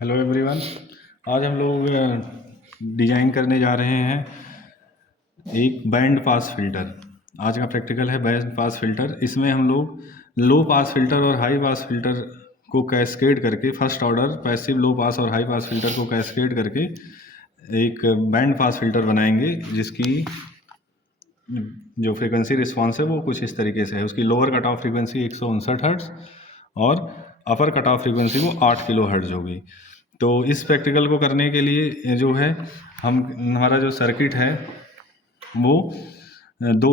Hello everyone. आज हम लोग डिजाइन करने जा रहे हैं एक बैंड पास फिल्टर। आज का प्रैक्टिकल है बैंड पास फिल्टर। इसमें हम लोग लो पास फिल्टर और हाई पास फिल्टर को कैस्केड करके, फर्स्ट ऑर्डर पैसिव लो पास और हाई पास फिल्टर को कैस्केड करके एक बैंड पास फिल्टर बनाएंगे, जिसकी जो फ्रीक्वेंसी रिस्पॉन्स है वो कुछ इस तरीके से है। उसकी lower cut off frequency 159 hertz और अपर कट ऑफ फ्रीक्वेंसी वो 8 किलो हर्ट्ज होगी। तो इस प्रैक्टिकल को करने के लिए जो है हमारा जो सर्किट है वो दो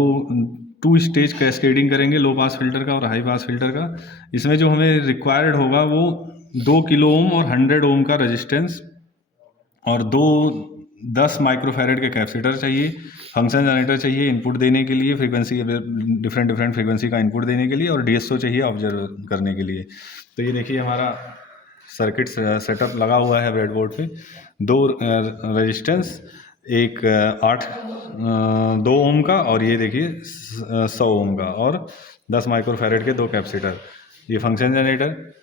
टू स्टेज कैस्केडिंग करेंगे, लो पास फिल्टर का और हाई पास फिल्टर का। इसमें जो हमें रिक्वायर्ड होगा वो 2 किलो ओम और 100 ओम का रेजिस्टेंस और दो 10 माइक्रोफैरेड के कैपेसिटर चाहिए। फंक्शन जनरेटर चाहिए इनपुट देने के लिए, फ्रीक्वेंसी डिफरेंट डिफरेंट फ्रीक्वेंसी का इनपुट देने के लिए, और डीएसओ चाहिए ऑब्जर्व करने के लिए। तो ये देखिए हमारा सर्किट सेटअप लगा हुआ है ब्रेडबोर्ड पे। दो रेजिस्टेंस, एक 2 ओम का, और ये देखिए 100 ओम का, और 10 माइक्रोफैरेड के दो कैपेसिटर। ये फंक्शन जनरेटर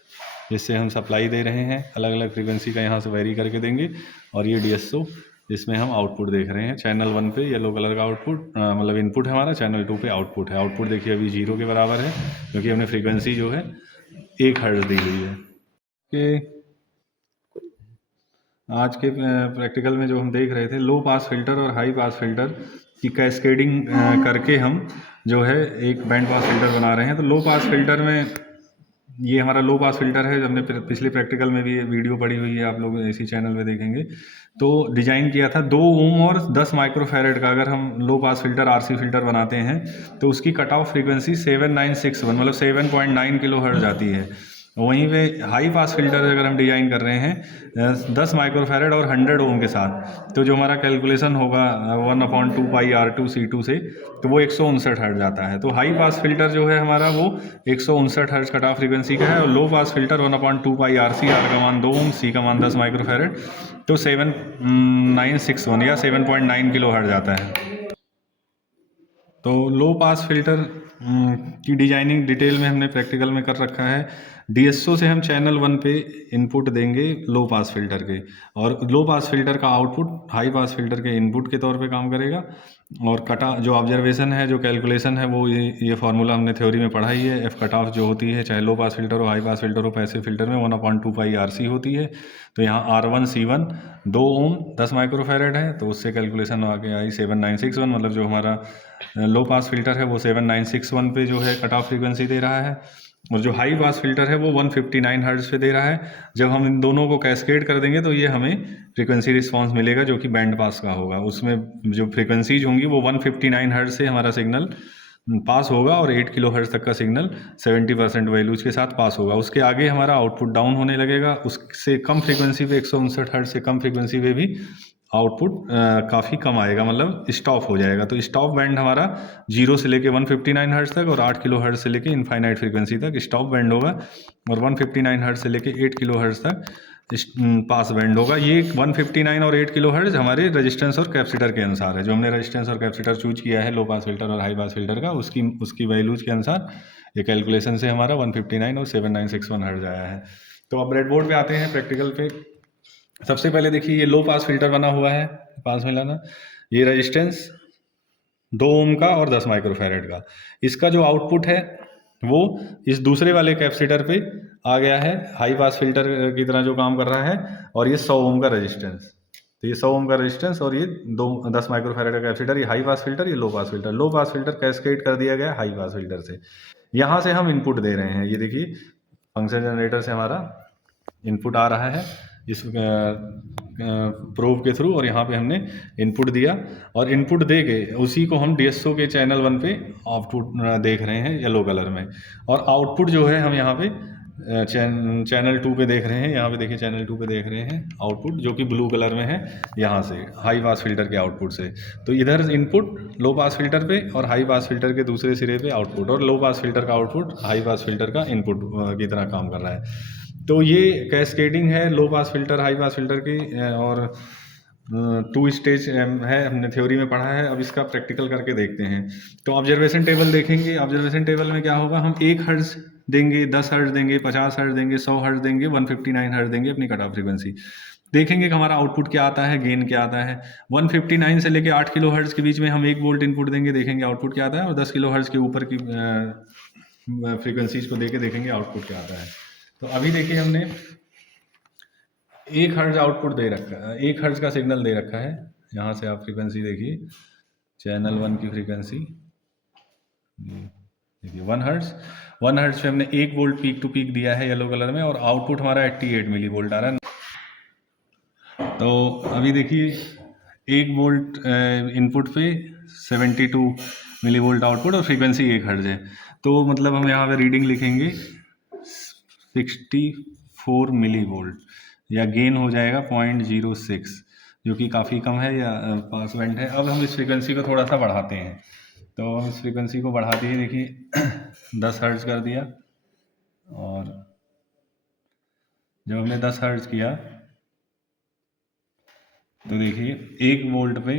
जिससे हम सप्लाई दे रहे हैं, अलग अलग फ्रीक्वेंसी का यहाँ से वेरी करके देंगे। और ये डीएसओ जिसमें हम आउटपुट देख रहे हैं। चैनल 1 पे येलो कलर का आउटपुट मतलब इनपुट है हमारा, चैनल 2 पे आउटपुट है। आउटपुट देखिए अभी 0 के बराबर है, क्योंकि हमने फ्रीक्वेंसी जो है 1 हर्ट्ज दी हुई है। कि आज के प्रैक्टिकल में जो हम देख रहे थे, लो पास फिल्टर और हाई पास फिल्टर की कैस्केडिंग करके हम जो है एक बैंड पास फिल्टर बना रहे हैं। तो लो पास फिल्टर में ये हमारा लो पास फिल्टर है। हमने पिछले प्रैक्टिकल में भी ये वीडियो पड़ी हुई है, आप लोग इसी चैनल में देखेंगे। तो डिजाइन किया था 2 ओम और 10 माइक्रोफैरेड का। अगर हम लो पास फिल्टर आरसी फिल्टर बनाते हैं तो उसकी कट ऑफ फ्रीक्वेंसी 7961 मतलब 7.9 किलो हर्ट्ज आती है। वहीं पे हाई पास फिल्टर अगर हम डिजाइन कर रहे हैं 10 माइक्रोफैरेड और 100 ओम के साथ, तो जो हमारा कैलकुलेशन होगा 1/2 पाई R2 C2 से, तो वो 159 हर्ट्ज आता है। तो हाई पास फिल्टर जो है हमारा वो 159 हर्ट्ज कट ऑफ फ्रीक्वेंसी का है, और लो पास फिल्टर 1/2 पाई RC, R का मान 2 ओम, C का मान 10 माइक्रोफैरेड, तो 7961 या 7.9 किलो हर्ट्ज आता है। तो लो पास फिल्टर की डिजाइनिंग डिटेल में हमने प्रैक्टिकल में कर रखा है। डीएसओ से हम चैनल 1 पे इनपुट देंगे लो पास फिल्टर के, और लो पास फिल्टर का आउटपुट हाई पास फिल्टर के इनपुट के तौर पे काम करेगा। और कटा जो ऑब्जर्वेशन है, जो कैलकुलेशन है, वो ये फार्मूला हमने थ्योरी में पढ़ा ही है। एफ कट ऑफ जो होती है, चाहे लो पास फिल्टर हो हाई पास फिल्टर हो, पैसिव फिल्टर में 1/2 पाई RC होती है। तो यहाँ R1 C1 2 ओम 10 माइक्रोफैरेड है, तो उससे कैलकुलेशन आगे आई 7961। मतलब जो हमारा लो पास फिल्टर है वो 7961 पे जो है कट ऑफ फ्रीक्वेंसी दे रहा है, और जो हाई पास फिल्टर है वो 159 हर्ट्ज पे दे रहा है। जब हम इन दोनों को कैस्केड कर देंगे तो ये हमें फ्रीक्वेंसी रिस्पांस मिलेगा, जो कि बैंड पास का होगा। उसमें जो फ्रीक्वेंसीज होंगी वो 159 हर्ट्ज से हमारा सिग्नल पास होगा, और 8 किलो हर्ट्ज तक का सिग्नल 70% वैल्यूज के साथ पास होगा। उसके आगे हमारा आउटपुट डाउन होने लगेगा। उससे कम फ्रीक्वेंसी पे 159 हर्ट्ज से कम फ्रीक्वेंसी पे भी आउटपुट काफ़ी कम आएगा, मतलब स्टॉप हो जाएगा। तो स्टॉप बैंड हमारा 0 से लेके 159 हर्ट्ज तक और 8 किलो हर्ट्ज से लेके इनफाइनाइट फ्रीक्वेंसी तक स्टॉप बैंड होगा, और 159 हर्ट्ज से लेके 8 किलो हर्ट्ज तक पास बैंड होगा। ये 159 और 8 किलो हर्ट्ज हमारे रेजिस्टेंस और कैपेसिटर के अनुसार है। जो हमने रेजिस्टेंस और कैपेसिटर चूज किया है लो पास फिल्टर और हाई पास फिल्टर का, उसकी वैल्यूज के अनुसार ये कैलकुलेशन से हमारा 159 और 7961 हर्ट्ज आया है। तो अब ब्रेडबोर्ड पे आते हैं प्रैक्टिकल पे। सबसे पहले देखिए ये लो पास फिल्टर बना हुआ है, पास मिलाना। ये रेजिस्टेंस 2 ओम का और 10 माइक्रोफैरेड का। इसका जो आउटपुट है वो इस दूसरे वाले कैपेसिटर पे आ गया है, हाई पास फिल्टर की तरह जो काम कर रहा है। और ये 100 ओम का रेजिस्टेंस, तो ये 100 ओम का रेजिस्टेंस और ये 10 माइक्रोफैरेड का कैपेसिटर। ये हाई पास फिल्टर, ये लो पास फिल्टर। लो पास फिल्टर कैस्केड कर दिया गया हाई पास फिल्टर से। यहाँ से हम इनपुट दे रहे हैं। ये देखिए फंक्शन जनरेटर से हमारा इनपुट आ रहा है इस प्रोब के थ्रू, और यहाँ पे हमने इनपुट दिया, और इनपुट दे के उसी को हम डीएसओ के चैनल 1 पे आउटपुट देख रहे हैं येलो कलर में। और आउटपुट जो है हम यहाँ पे चैनल 2 पे देख रहे हैं। यहाँ पे देखिए चैनल 2 पे देख रहे हैं आउटपुट, जो कि ब्लू कलर में है, यहाँ से हाई पास फिल्टर के आउटपुट से। तो इधर इनपुट लो पास फिल्टर पे और हाई पास फिल्टर के दूसरे सिरे पे आउटपुट, और लो पास फिल्टर का आउटपुट हाई पास फिल्टर का इनपुट की तरह काम कर रहा है। तो ये कैस्केडिंग है low pass filter high pass filter की। और टू स्टेज है, हमने थ्योरी में पढ़ा है, अब इसका प्रैक्टिकल करके देखते हैं। तो ऑब्जर्वेशन टेबल देखेंगे, ऑब्जर्वेशन टेबल में क्या होगा, हम 1 हर्ट्ज देंगे, 10 हर्ट्ज देंगे, 50 हर्ट्ज देंगे, 100 हर्ट्ज देंगे, 159 हर्ट्ज देंगे अपनी कट ऑफ फ्रीक्वेंसी। देखेंगे कि हमारा आउटपुट क्या आता है, गेन क्या आता है। 159 से लेके 8 किलो हर्ट्ज के बीच में हम 1 वोल्ट इनपुट देंगे, देखेंगे आउटपुट क्या आता है, और 10 किलो हर्ट्ज के ऊपर की फ्रीक्वेंसीज को देके देखेंगे आउटपुट क्या आता है। तो अभी देखिए हमने 1 हर्ट्ज आउटपुट दे रखा है, 1 हर्ट्ज का सिग्नल दे रखा है। यहाँ से आप फ्रीक्वेंसी देखिए, चैनल 1 की फ्रीक्वेंसी देखिए 1 हर्ट्ज पे हमने 1 वोल्ट पीक टू पीक दिया है येलो कलर में, और आउटपुट हमारा 88 मिली वोल्ट आ रहा है। तो अभी देखिए 1 वोल्ट इनपुट पे 72 मिली वोल्ट आउटपुट, और फ्रीक्वेंसी 1 हर्ट्ज है। तो मतलब हम यहाँ पे रीडिंग लिखेंगे 64 मिली वोल्ट, या गेन हो जाएगा 0.06, जो कि काफ़ी कम है, या पास बैंड है। अब हम इस फ्रीक्वेंसी को थोड़ा सा बढ़ाते हैं। तो हम इस फ्रीक्वेंसी को बढ़ा दिए, देखिए 10 हर्ट्ज कर दिया, और जब हमने 10 हर्ट्ज किया तो देखिए 1 वोल्ट पे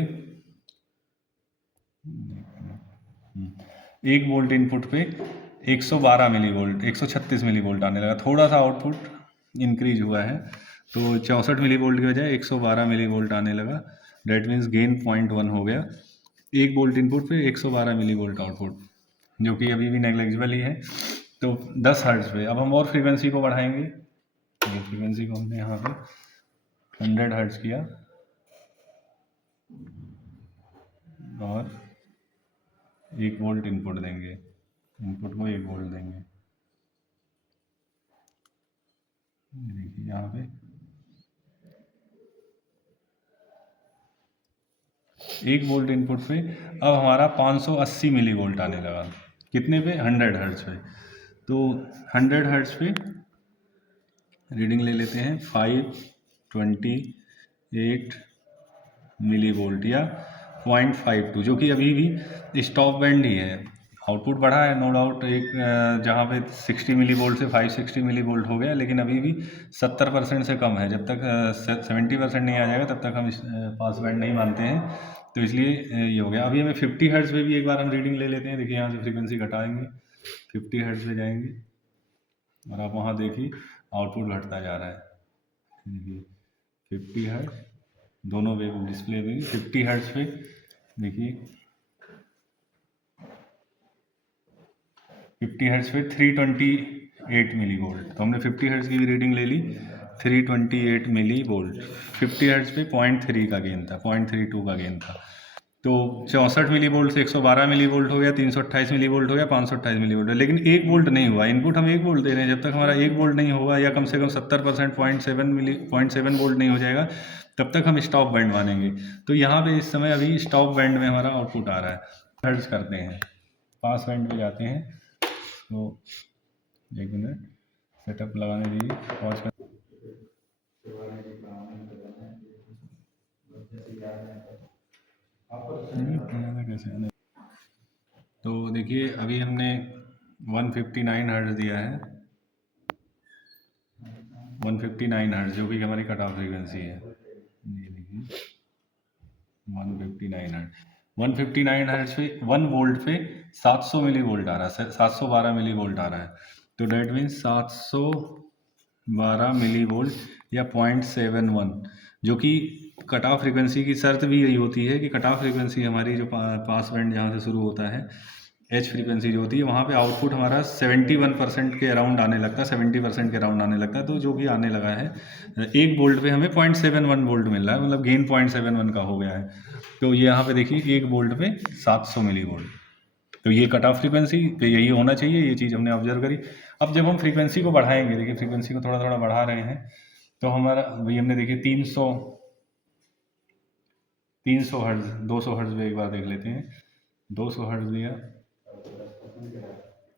1 वोल्ट इनपुट पे 112 मिली वोल्ट, 136 मिली वोल्ट आने लगा। थोड़ा सा आउटपुट इंक्रीज हुआ है, तो 64 मिली वोल्ट की बजाय 112 मिली वोल्ट आने लगा। डेट मीन्स गेन 0.1 हो गया। 1 वोल्ट इनपुट पे 112 मिली वोल्ट आउटपुट, जो कि अभी भी नेग्लिजिबल ही है। तो 10 हर्ट्ज पे अब हम और फ्रीक्वेंसी को बढ़ाएंगे। ये फ्रीक्वेंसी को हमने यहाँ पे 100 हर्ट्ज किया, और 1 वोल्ट इनपुट देंगे, इनपुट को 1 वोल्ट देंगे। देखिए यहाँ पे 1 वोल्ट इनपुट पे अब हमारा 580 मिली वोल्ट आने लगा। कितने पे? 100 हर्ट्ज पे। तो 100 हर्ट्ज पे रीडिंग ले लेते हैं 528 मिली वोल्ट, या 0.52, जो कि अभी भी स्टॉप बैंड ही है। आउटपुट बढ़ा है नो डाउट, एक जहाँ पे 60 मिली वोल्ट से 560 मिली वोल्ट हो गया, लेकिन अभी भी 70% से कम है। जब तक 70% नहीं आ जाएगा तब तक हम इस पास बैंड नहीं मानते हैं। तो इसलिए ये हो गया। अभी हमें 50 हर्ट्ज पे भी एक बार हम रीडिंग ले लेते हैं। देखिए यहाँ से फ्रीक्वेंसी घटाएंगे, 50 हर्ट्ज पे जाएंगे, और आप वहाँ देखिए आउटपुट घटता जा रहा है। देखिए 50 हर्ट्ज, दोनों वेव डिस्प्ले में 50 हर्ट्ज पे देखिए 50 हर्ट्ज पे 328 मिली वोल्ट। तो हमने 50 हर्ट्ज की भी रीडिंग ले ली, 328 मिली वोल्ट। 50 हर्ट्ज पे 0.3 का गेन था, 0.32 का गेन था। तो 64 मिली वोल्ट से 112 मिली वोल्ट हो गया, 328 मिली वोल्ट हो गया, 528 मिली वोल्ट, लेकिन 1 वोल्ट नहीं हुआ। इनपुट हम 1 वोल्ट दे रहे हैं, जब तक हमारा 1 वोल्ट नहीं होगा, या कम से कम 70% 0.7 वोल्ट नहीं हो जाएगा, तब तक हम स्टॉप बैंड मानेंगे। तो यहाँ पे इस समय अभी स्टॉप बैंड में हमारा आउटपुट आ रहा है। हर्ट्ज करते हैं, पास बैंड पे जाते हैं। तो 1 मिनट सेटअप लगाने दीजिए, पॉज कर। कैसे? तो देखिए अभी हमने 159 हर्ट्ज दिया है, 159 हर्ट्ज, जो कि हमारी कट ऑफ फ्रीक्वेंसी है। ये देखिए 159 हर्ट्ज, 159 हर्ट्ज पे 1 वोल्ट पे 700 मिली वोल्ट आ रहा है, 712 मिली वोल्ट आ रहा है। तो डेट मीन्स 712 मिली वोल्ट, या 0.71, जो कि कट ऑफ फ्रीक्वेंसी की शर्त भी यही होती है कि कट ऑफ फ्रीक्वेंसी हमारी जो पास बैंड जहाँ से शुरू होता है, एच फ्रीक्वेंसी जो होती है, वहाँ पे आउटपुट हमारा 71% के अराउंड आने लगता है, 70% के अराउंड आने लगता है। तो जो भी आने लगा है 1 वोल्ट पे हमें 0.71 वोल्ट मिल रहा है, मतलब गेन 0.71 का हो गया है। तो ये यहाँ पे देखिए 1 वोल्ट पे 700 मिली वोल्ट। तो ये कट ऑफ फ्रीक्वेंसी पे यही होना चाहिए, ये चीज़ हमने ऑब्जर्व करी। अब जब हम फ्रीक्वेंसी को बढ़ाएंगे, देखिए फ्रीक्वेंसी को थोड़ा थोड़ा बढ़ा रहे हैं, तो हमारा वही हमने देखिए 300 हर्ट्ज, 200 हर्ट्ज पे एक बार देख लेते हैं। 200 हर्ट्ज दिया,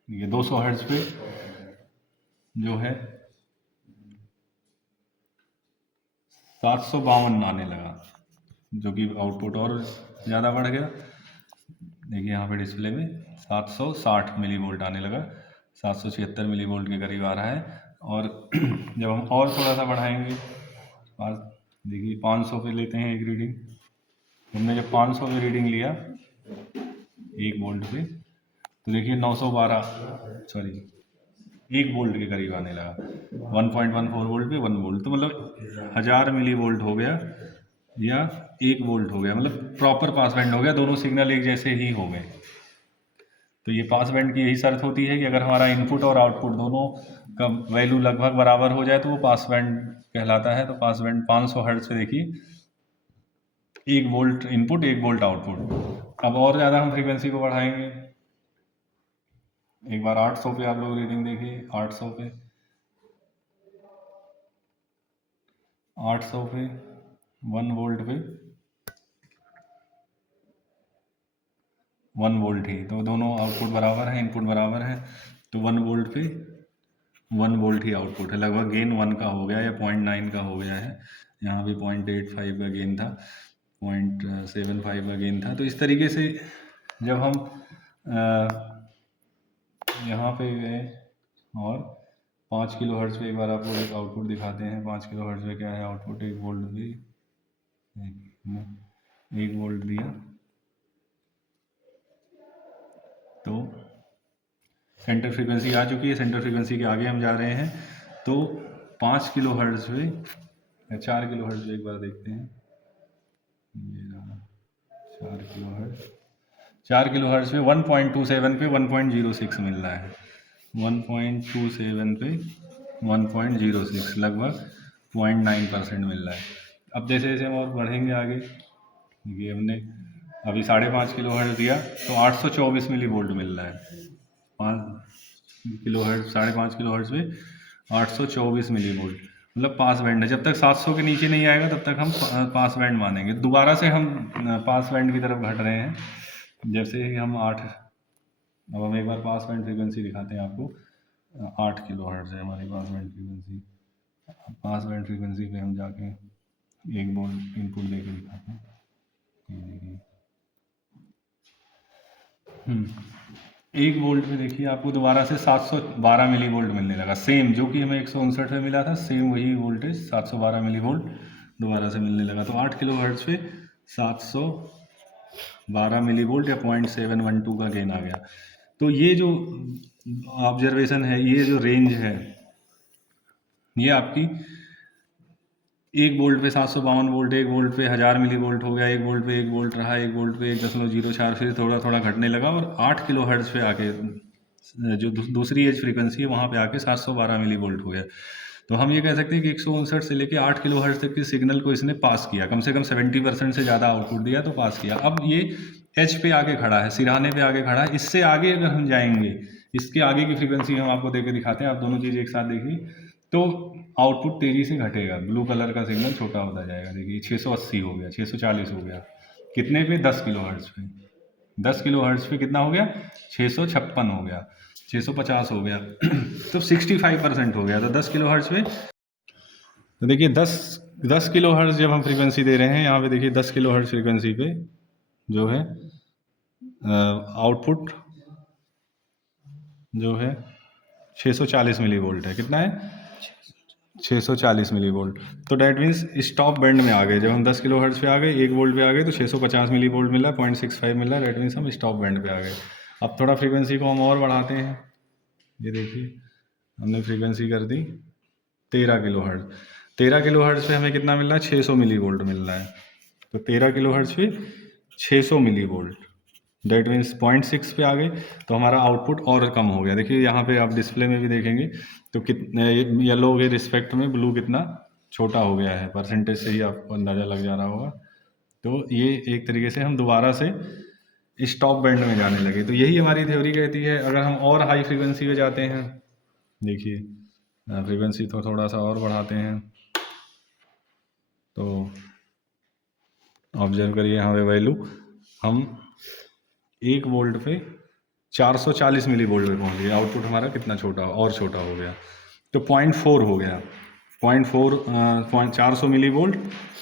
ये 200 हर्ट्ज पे जो है 752 आने लगा, जो कि आउटपुट और ज़्यादा बढ़ गया। देखिए यहाँ पे डिस्प्ले में 760 मिली वोल्ट आने लगा, 776 मिली वोल्ट के करीब आ रहा है। और जब हम और थोड़ा सा बढ़ाएंगे, देखिए 500 पे लेते हैं एक रीडिंग। हमने जब 500 पे रीडिंग लिया 1 वोल्ट पे, तो देखिए 912, सॉरी 1 वोल्ट के करीब आने लगा। 1.14 वोल्ट पे 1 वोल्ट, तो मतलब 1000 मिली वोल्ट हो गया या 1 वोल्ट हो गया, मतलब प्रॉपर पास बैंड हो गया, दोनों सिग्नल एक जैसे ही हो गए। तो ये पास बैंड की यही शर्त होती है कि अगर हमारा इनपुट और आउटपुट दोनों का वैल्यू लगभग बराबर हो जाए तो वो पास बैंड कहलाता है। तो पास बैंड 500 हर्ट्ज पे देखिए 1 वोल्ट इनपुट 1 वोल्ट आउटपुट। अब और ज़्यादा हम फ्रीक्वेंसी को बढ़ाएंगे, एक बार 800 पे आप लोग रीडिंग देखिए। 800 पे 1 वोल्ट पे 1 वोल्ट ही, तो दोनों आउटपुट बराबर है, इनपुट बराबर है, तो 1 वोल्ट पे 1 वोल्ट ही आउटपुट है। लगभग गेन 1 का हो गया या 0.9 का हो गया है। यहाँ भी 0.85 का गेन था, 0.75 का गेन था। तो इस तरीके से जब हम यहाँ पे गए और 5 किलो हर्ट्ज पे एक बार आपको एक आउटपुट दिखाते हैं। 5 किलो हर्ट्ज पे क्या है आउटपुट, 1 वोल्ट भी 1 वोल्ट दिया, तो सेंटर फ्रीक्वेंसी आ चुकी है। सेंटर फ्रीक्वेंसी के आगे हम जा रहे हैं, तो 5 किलो हर्ट्ज पे या 4 किलो हर्ट्ज पे एक बार देखते हैं। ये रहा 4 किलो हर्ट्ज। 4 किलो हर्ट्ज पे 1.27 पे 1.06 मिल रहा है। 1.27 पे 1.06, लगभग 0.9% मिल रहा है। अब जैसे जैसे हम और बढ़ेंगे आगे, देखिए हमने अभी 5.5 किलो हर्ट्ज दिया तो 824 मिली वोल्ट मिल रहा है। 5 किलो हर्ट्ज 5.5 किलो हर्ट्ज पे 824 मिली वोल्ट, मतलब पास बैंड है। जब तक 700 के नीचे नहीं आएगा तब तक हम पास बैंड मानेंगे। दोबारा से हम पास बैंड की तरफ घट रहे हैं। जैसे ही हम 8, अब हम एक बार पास बैंड फ्रीक्वेंसी दिखाते हैं आपको। 8 किलो हर्ट्ज है हमारी pass band frequency. Pass band frequency पे हम जाके 1 वोल्ट इनपुट देके दिखाते हैं। ये देखिए 1 वोल्ट पे देखिए आपको दोबारा से 712 मिली वोल्ट मिलने लगा। सेम जो कि हमें 159 में मिला था, सेम वही वोल्टेज 712 मिली वोल्ट दोबारा से मिलने लगा। तो 8 किलो हर्ट्ज पे 712 मिली वोल्ट या 0.712 का गेन आ गया। तो ये जो ऑब्जर्वेशन है, ये जो रेंज है, ये आपकी 1 वोल्ट पे 752 वोल्ट, 1 वोल्ट पे 1000 मिली वोल्ट हो गया, 1 वोल्ट पे 1 वोल्ट रहा, 1 वोल्ट पे 1.04, फिर थोड़ा थोड़ा घटने लगा और 8 किलो हर्ट्ज पे आके जो दूसरी एज फ्रीक्वेंसी है वहाँ पे आके 712 मिली वोल्ट हो गया। तो हम ये कह सकते हैं कि 159 से लेके 8 किलो हर्ट्ज तक के सिग्नल को इसने पास किया, कम से कम 70% से ज़्यादा आउटपुट दिया तो पास किया। अब ये एच पे आके खड़ा है, सिरहाने पे आके खड़ा है। इससे आगे अगर हम जाएंगे, इसके आगे की फ्रीक्वेंसी हम आपको देके दिखाते हैं। आप दोनों चीज़ एक साथ देखिए, तो आउटपुट तेज़ी से घटेगा, ब्लू कलर का सिग्नल छोटा होता जाएगा। देखिए 680 हो गया, 640 हो गया, कितने पे 10 किलो हर्ट्ज पे। 10 किलो हर्ट्ज पे कितना हो गया, 656 हो गया, 650 हो गया तो 65% हो गया। तो 10 किलो हर्ट्ज पे, तो देखिए 10 किलो हर्ट्ज जब हम फ्रीक्वेंसी दे रहे हैं, यहाँ पे देखिए 10 किलो हर्ट्ज फ्रीक्वेंसी पे जो है आउटपुट जो है 640 मिली वोल्ट है। कितना है, 640 मिली वोल्ट। तो डैट मीन्स स्टॉप बैंड में आ गए। जब हम 10 किलो हर्ट्ज पे आ गए, 1 वोल्ट पे आ गए, तो 650 मिली वोल्ट मिला, 0.65 मिला, डैट मीन्स हम स्टॉप बैंड पे आ गए। अब थोड़ा फ्रीक्वेंसी को हम और बढ़ाते हैं। ये देखिए हमने फ्रीक्वेंसी कर दी 13 किलो हर्ट्ज। 13 किलो हर्ट्ज पे हमें कितना मिल रहा है, 600 मिली वोल्ट मिल रहा है। तो 13 किलो हर्ट्ज पे 600 मिली वोल्ट, डेट मीन्स 0.6 पे आ गए, तो हमारा आउटपुट और कम हो गया। देखिए यहाँ पे आप डिस्प्ले में भी देखेंगे तो कितने येलो के रिस्पेक्ट में ब्लू कितना छोटा हो गया है, परसेंटेज से ही आपको अंदाज़ा लग जा रहा होगा। तो ये एक तरीके से हम दोबारा से स्टॉप बैंड में जाने लगे। तो यही हमारी थ्योरी कहती है। अगर हम और हाई फ्रीक्वेंसी पे जाते हैं, देखिए फ्रीक्वेंसी तो थोड़ा सा और बढ़ाते हैं, तो ऑब्जर्व करिए यहाँ पे वैल्यू हम 1 वोल्ट पे 440 मिली वोल्ट पे पहुँच गए। आउटपुट हमारा कितना छोटा और छोटा हो गया, तो 0.4 हो गया। 400 millivolt,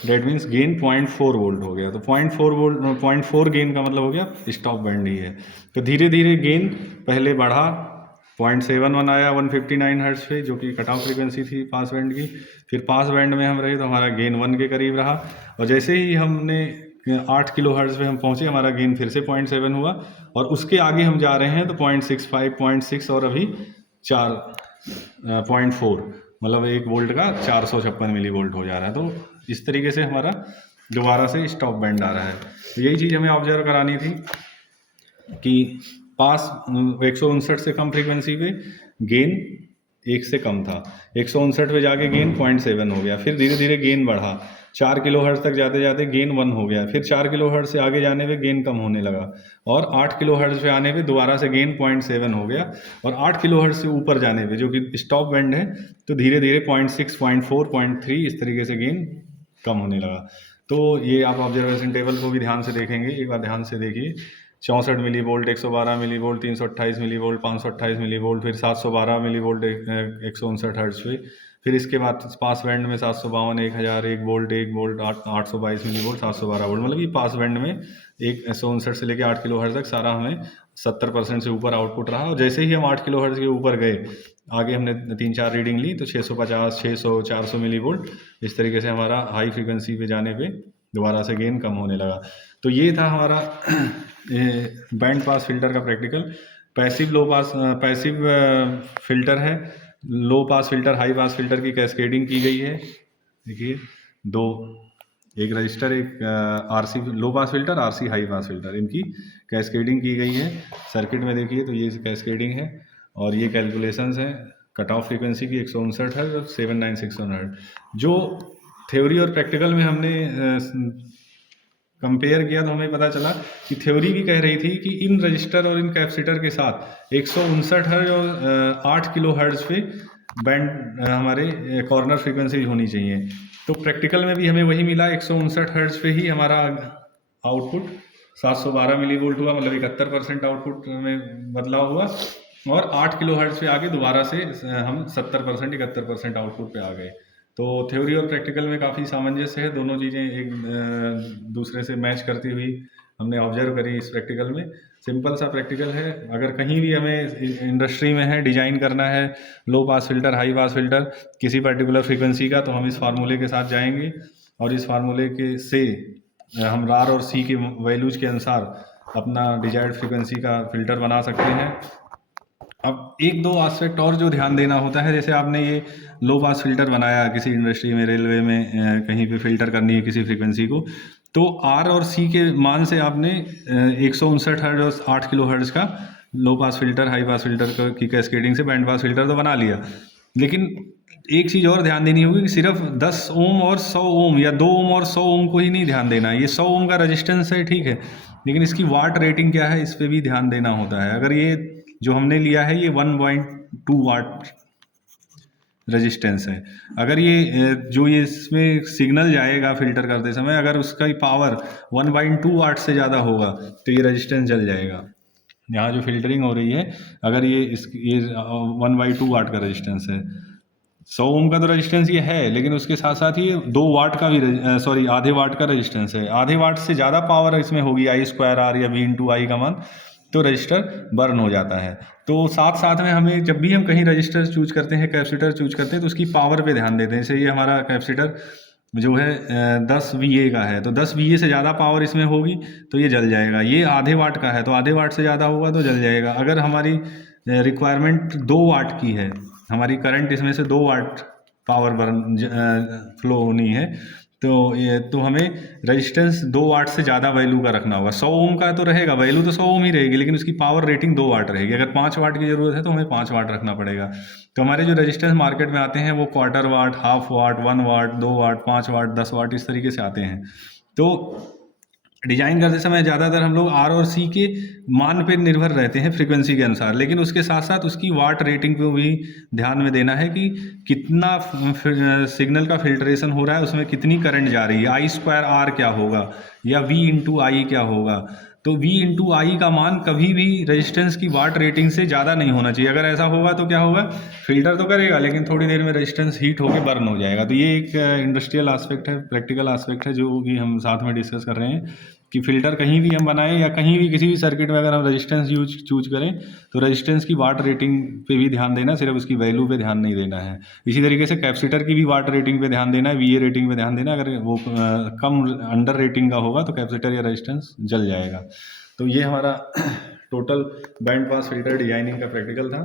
that means gain 0.4 volt हो गया। तो 0.4 वोल्ट 0.4 गेन का मतलब हो गया स्टॉप बैंड ही है। तो धीरे धीरे गेन पहले बढ़ा, 0.71 आया 159 हर्ट्ज पे, जो कि कट ऑफ फ्रीक्वेंसी थी पास बैंड की। फिर पास बैंड में हम रहे तो हमारा गेन 1 के करीब रहा, और जैसे ही हमने 8 किलो हर्ट्ज पे हम पहुँचे, हमारा गेन फिर से 0.7 हुआ, और उसके आगे हम जा रहे हैं तो 0.65, 0.6 और अभी 0.4, मतलब 1 वोल्ट का 456 मिली वोल्ट हो जा रहा है। तो इस तरीके से हमारा दोबारा से स्टॉप बैंड आ रहा है। तो यही चीज़ हमें ऑब्जर्व करानी थी कि पास 159 से कम फ्रीक्वेंसी पे गेन 1 से कम था, 159 पे जाके गेन 0.7 हो गया, फिर धीरे धीरे गेन बढ़ा, 4 किलो हर्ट्ज तक जाते जाते गेन 1 हो गया, फिर 4 किलो हर्ट्ज से आगे जाने पे गेन कम होने लगा, और 8 किलो हर्ट्ज पे आने पे दोबारा से गेन 0.7 हो गया, और 8 किलो हर्ट्ज से ऊपर जाने पे जो कि स्टॉप बैंड है तो धीरे धीरे 0.6, 0.4, 0.3 इस तरीके से गेन कम होने लगा। तो ये आप ऑब्जर्वेशन टेबल को भी ध्यान से देखेंगे, एक बार ध्यान से देखिए। 64 millivolt, 112 millivolt, 328 millivolt, 528 millivolt, फिर 712 मिली वोल्ट 159 हर्ट्ज पे, फिर इसके बाद पास बैंड में 752, 1000, 1 volt, 1 volt, 822 millivolt, 712 volt, मतलब ये पास बैंड में 159 से लेकर 8 किलो हर्ट्ज तक सारा हमें 70% से ऊपर आउटपुट रहा। और जैसे ही हम 8 किलो हर्ट्ज के ऊपर गए, आगे हमने 3-4 रीडिंग ली तो 650, 600, 400 मिली वोल्ट, इस तरीके से हमारा हाई फ्रीक्वेंसी पे जाने पे दोबारा से गेन कम होने लगा। तो ये था हमारा बैंड पास फिल्टर का practical. Passive low pass passive filter है, low pass filter, high pass filter की कैस्केडिंग की गई है। देखिए दो, एक रजिस्टर, एक RC low pass filter, RC high pass filter, इनकी कैस्केडिंग की गई है। सर्किट में देखिए तो ये कैस्केडिंग है, और ये कैलकुलेशंस हैं कट ऑफ फ्रीक्वेंसी की 159 है और 796 हर्ट्ज। जो थ्योरी और प्रैक्टिकल में हमने कंपेयर किया तो हमें पता चला कि थ्योरी भी कह रही थी कि इन रजिस्टर और इन कैपेसिटर के साथ 159 हर्ट्ज और 8 किलो हर्ट्ज पे बैंड हमारे कॉर्नर फ्रीक्वेंसी होनी चाहिए। तो प्रैक्टिकल में भी हमें वही मिला, 159 हर्ट्ज पे ही हमारा आउटपुट 712 मिली वोल्ट हुआ, मतलब 71% आउटपुट में बदलाव हुआ, और 8 किलो हर्ट्ज पे आगे दोबारा से हम 70%, 71% आउटपुट पे आ गए। तो थ्योरी और प्रैक्टिकल में काफ़ी सामंजस्य है, दोनों चीज़ें एक दूसरे से मैच करती हुई हमने ऑब्जर्व करी इस प्रैक्टिकल में। सिंपल सा प्रैक्टिकल है, अगर कहीं भी हमें इंडस्ट्री में है डिजाइन करना है low pass filter, high pass filter किसी पर्टिकुलर फ्रीक्वेंसी का, तो हम इस फार्मूले के साथ जाएंगे, और इस फार्मूले के से हम रार और सी के वैल्यूज के अनुसार अपना डिजायर्ड फ्रीक्वेंसी का फिल्टर बना सकते हैं। अब एक दो एस्पेक्ट और जो ध्यान देना होता है, जैसे आपने ये लो पास फिल्टर बनाया किसी इंडस्ट्री में, रेलवे में, कहीं पे फिल्टर करनी है किसी फ्रीक्वेंसी को, तो आर और सी के मान से आपने 159 हर्ट्ज और 8 किलो हर्ट्ज का low pass filter, high pass filter की कैस्केडिंग से बैंड पास फिल्टर तो बना लिया। लेकिन एक चीज़ और ध्यान देनी होगी कि सिर्फ 10 ओम और 100 ओम या 2 ओम और 100 ओम को ही नहीं ध्यान देना है। ये 100 ओम का रजिस्टेंस है, ठीक है, लेकिन इसकी वाट रेटिंग क्या है इस पर भी ध्यान देना होता है। अगर ये जो हमने लिया है ये 1.2 वाट रेजिस्टेंस है, अगर ये जो ये इसमें सिग्नल जाएगा फिल्टर करते समय, अगर उसका पावर 1.2 वाट से ज़्यादा होगा तो ये रेजिस्टेंस जल जाएगा। यहाँ जो फिल्टरिंग हो रही है, अगर ये 1/2 वाट का रेजिस्टेंस है, 100 ओम का तो रेजिस्टेंस ये है, लेकिन उसके साथ साथ ये 2 वाट का भी आधे वाट का रेजिस्टेंस है। आधे वाट से ज़्यादा पावर इसमें होगी I²R या V/I का मान, तो रजिस्टर बर्न हो जाता है। तो साथ साथ में हमें जब भी हम कहीं रजिस्टर चूज करते हैं, कैपेसिटर चूज करते हैं, तो उसकी पावर पे ध्यान देते हैं। जैसे ये हमारा कैपेसिटर जो है 10 VA का है, तो 10 VA से ज़्यादा पावर इसमें होगी तो ये जल जाएगा। ये आधे वाट का है तो आधे वाट से ज़्यादा होगा तो जल जाएगा। अगर हमारी रिक्वायरमेंट 2 वाट की है, हमारी करंट इसमें से 2 वाट पावर बर्न फ्लो होनी है, तो हमें रेजिस्टेंस 2 वाट से ज़्यादा वैल्यू का रखना होगा। 100 ओम का तो रहेगा, वैल्यू तो 100 ओम ही रहेगी, लेकिन उसकी पावर रेटिंग 2 वाट रहेगी। अगर 5 वाट की ज़रूरत है तो हमें 5 वाट रखना पड़ेगा। तो हमारे जो रेजिस्टेंस मार्केट में आते हैं वो क्वार्टर वाट, हाफ वाट, 1 वाट, 2 वाट, 5 वाट, 10 वाट, इस तरीके से आते हैं। तो डिजाइन करते समय ज़्यादातर हम लोग आर और सी के मान पे निर्भर रहते हैं फ्रीक्वेंसी के अनुसार, लेकिन उसके साथ साथ उसकी वाट रेटिंग को भी ध्यान में देना है कि कितना सिग्नल का फिल्ट्रेशन हो रहा है, उसमें कितनी करंट जा रही है, I²R क्या होगा या V/I क्या होगा। तो V/I का मान कभी भी रेजिस्टेंस की वाट रेटिंग से ज़्यादा नहीं होना चाहिए। अगर ऐसा होगा तो क्या होगा, फिल्टर तो करेगा लेकिन थोड़ी देर में रेजिस्टेंस हीट होकर बर्न हो जाएगा। तो ये एक इंडस्ट्रियल एस्पेक्ट है, प्रैक्टिकल एस्पेक्ट है, जो कि हम साथ में डिस्कस कर रहे हैं। कि फ़िल्टर कहीं भी हम बनाएं या कहीं भी किसी भी सर्किट में अगर हम रेजिस्टेंस चूज करें तो रेजिस्टेंस की वाट रेटिंग पे भी ध्यान देना, सिर्फ उसकी वैल्यू पे ध्यान नहीं देना है। इसी तरीके से कैपेसिटर की भी वाट रेटिंग पे ध्यान देना है, वीए रेटिंग पे ध्यान देना। अगर वो कम अंडर रेटिंग का होगा तो कैपेसिटर या रेजिस्टेंस जल जाएगा। तो ये हमारा total band pass filter designing का प्रैक्टिकल था।